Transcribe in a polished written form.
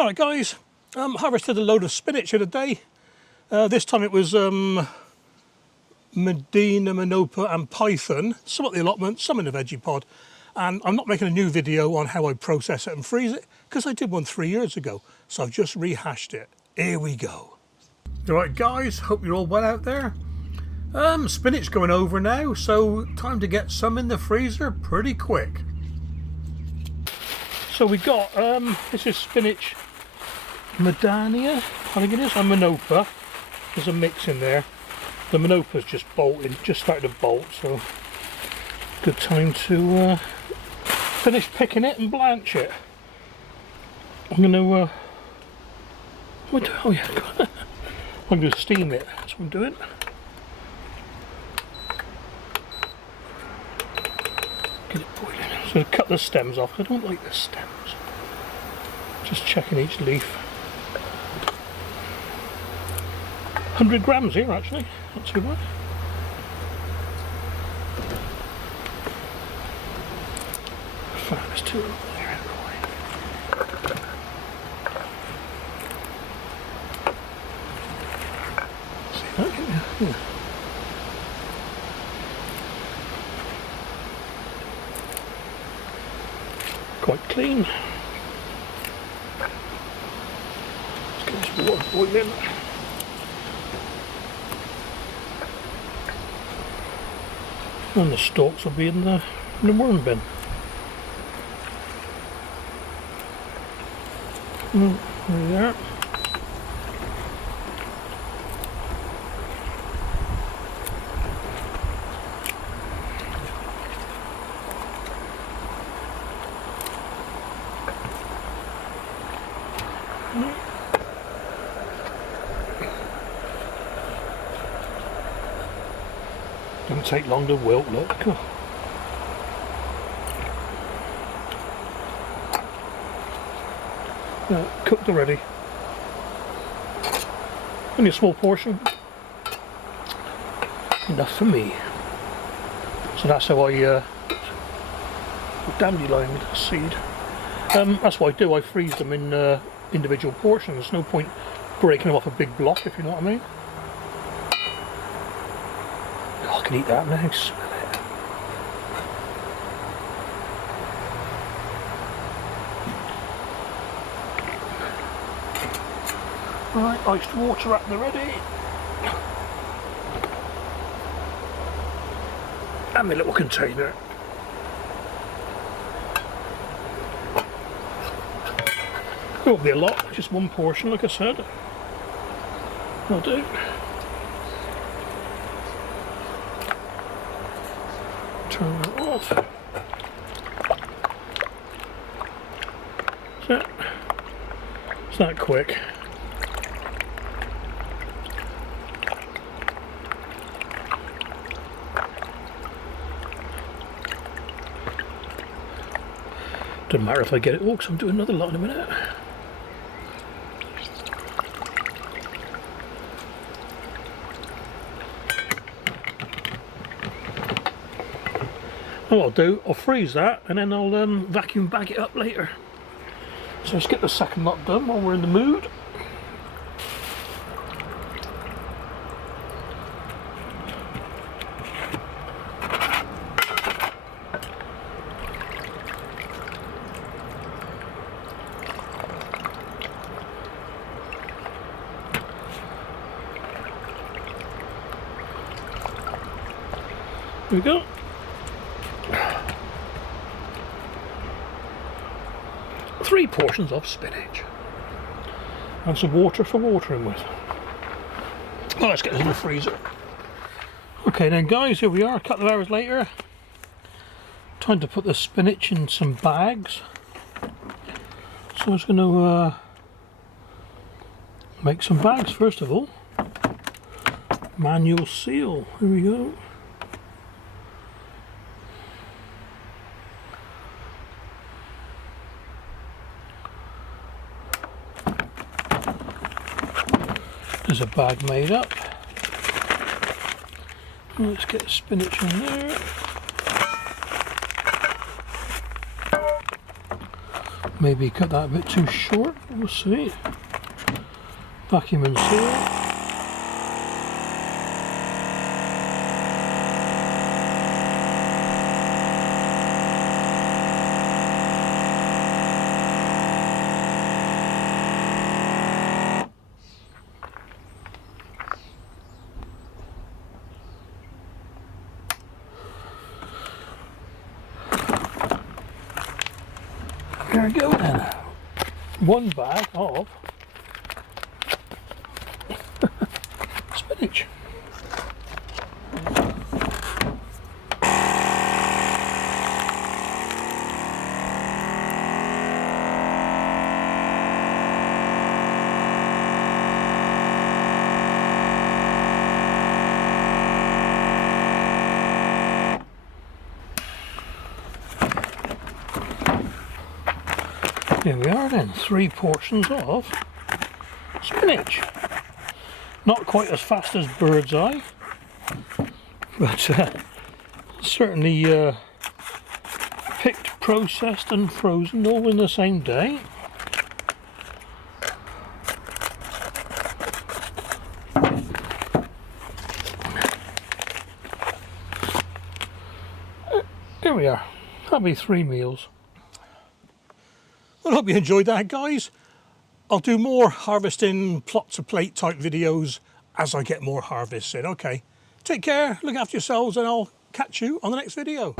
Alright guys, harvested a load of spinach in a day. This time it was Medina, Minopa and Python, some at the allotment, some in the veggie pod. And I'm not making a new video on how I process it and freeze it, because I did one 3 years ago, so I've just rehashed it. Here we go. Alright guys, hope you're all well out there. Spinach going over now, so time to get some in the freezer pretty quick. So we got, this is spinach Medania, I think it is, and Minopa. There's a mix in there. The Minopa's just bolting, just started to bolt, so good time to finish picking it and blanch it. I'm going to, oh yeah, I'm going to steam it, that's what I'm doing. Get it boiling. So cut the stems off, I don't like the stems. Just checking each leaf. 100 grams here actually, not too bad. Fat, there's two over there anyway. See that? Yeah. Quite clean. Let's get this water boiling. And the stalks will be in the worm bin. There we are. Doesn't take long to wilt, look. Cool. Cooked already. Only a small portion. Enough for me. So that's how I dandelion seed. That's what I do. I freeze them in individual portions. There's no point breaking them off a big block, if you know what I mean. I can eat that now, smell it. Right, iced water at the ready. And my little container. It won't be a lot, just one portion like I said. Will do. Turn that off. So, it's that quick. Doesn't matter if I get it all, because I'm doing another lot in a minute. What I'll do, I'll freeze that and then I'll vacuum bag it up later. So let's get the second lot done while we're in the mood. Here we go. Three portions of spinach and some water for watering with. Well, let's get this in the freezer. Okay then guys, here we are a couple of hours later. Time to put the spinach in some bags. So I was going to make some bags first of all. Manual seal, here we go. There's a bag made up. Let's get the spinach in there. Maybe cut that a bit too short, we'll see. Vacuum and seal. There we go then. One bag of spinach. Here we are then, 3 portions of spinach. Not quite as fast as bird's eye, but certainly picked, processed and frozen all in the same day. Here we are, that'll be 3 meals. I hope you enjoyed that, guys. I'll do more harvesting plot to plate type videos as I get more harvests in. Okay, take care, look after yourselves, and I'll catch you on the next video.